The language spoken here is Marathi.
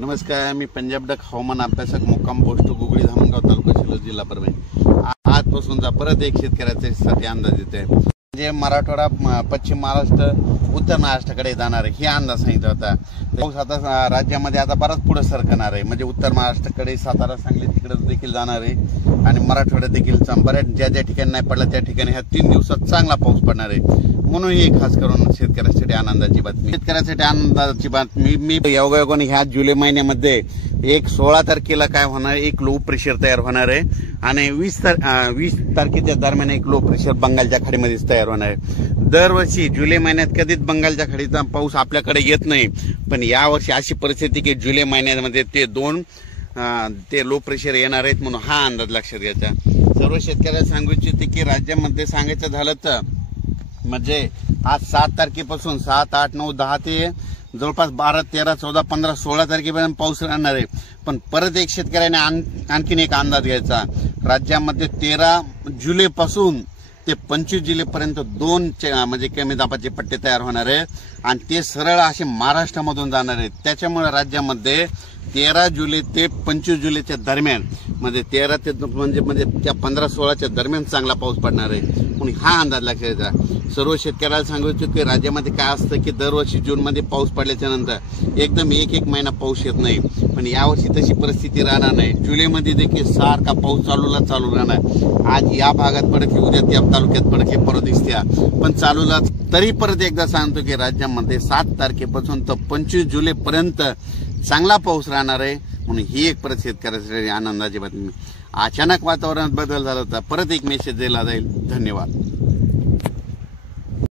नमस्कार, मी पंजाब डक हवामान अभ्यासक मुक्काम पोस्ट गुगळी धामणगाव तालुका शिल्लोळ जिल्हा परभणी। आजपासूनचा परत एक शेतकऱ्यासाठी अंदाज येतोय, म्हणजे मराठवाडा, पश्चिम महाराष्ट्र, उत्तर महाराष्ट्राकडे जाणार आहे, ही अंदाज सांगितला होता। पाऊस आता राज्यामध्ये आता बराच पुढे सरकणार आहे, म्हणजे उत्तर महाराष्ट्राकडे सातारा, सांगली तिकडे देखील जाणार आहे आणि मराठवाड्यात देखील बऱ्याच ज्या ठिकाणी नाही पडला त्या ठिकाणी ह्या 3 दिवसात चांगला पाऊस पडणार आहे। म्हणून ही खास करून शेतकऱ्यासाठी आनंदाची बातमी। शेतकऱ्यासाठी आनंदाची बातमी, मी योगायोगाने ह्या जुलै महिन्यामध्ये 16 तारखेला काय होणार, एक लो प्रेशर तयार होणार आहे आणि 20 तारखेच्या दरम्यान एक लो प्रेशर बंगालच्या खाडीमध्ये तयार होणार आहे। दरवर्षी जुलै महिन्यात कधीच बंगालच्या खाडीचा पाऊस आपल्याकडे येत नाही, पण यावर्षी अशी परिस्थिती की जुलै महिन्यामध्ये ते लो प्रेशर येणार आहेत, म्हणून हा अंदाज लक्षात घ्यायचा। सर्व शेतकऱ्यांना सांगू इच्छिते की राज्यामध्ये सांगायचं झालं तर म्हणजे आज 7 तारखेपासून 7, 8, 9, 10 ते जवळपास 12, 13, 14, 15, 16 तारखेपर्यंत पाऊस राहणार आहे। पण परत एक शेतकऱ्याने आणखीन एक अंदाज घ्यायचा, राज्यामध्ये 13 जुलैपासून ते 25 जुलैपर्यंत 2 म्हणजे कमी दाबाचे पट्टे तयार होणार आहे आणि ते सरळ असे महाराष्ट्रामधून जाणार आहेत। त्याच्यामुळे राज्यामध्ये 13 जुलै ते 25 जुलैच्या दरम्यान म्हणजे 13 ते म्हणजे त्या 15-16च्या दरम्यान चांगला पाऊस पडणार आहे, म्हणून हा अंदाज लक्षात घ्यायचा। सर्व शेतकऱ्याला सांगू इच्छितो की राज्यामध्ये काय असतं की दरवर्षी जूनमध्ये पाऊस पडल्याच्या नंतर एकदम एक महिना पाऊस येत नाही, पण यावर्षी तशी परिस्थिती राहणार नाही। जुलैमध्ये देखील सारखा पाऊस चालू राहणार। आज या भागात पडत, उद्या त्या तालुक्यात पडत, हे परत दिसत्या, पण चालूला तरी परत एकदा सांगतो की राज्यामध्ये 7 तारखेपासून तर 25 जुलैपर्यंत चांगला पाऊस राहणार आहे, म्हणून ही एक परत शेतकऱ्यासाठी आनंदाची बातमी। अचानक वातावरणात बदल झाला होता, परत एक मेसेज दिला जाईल। धन्यवाद।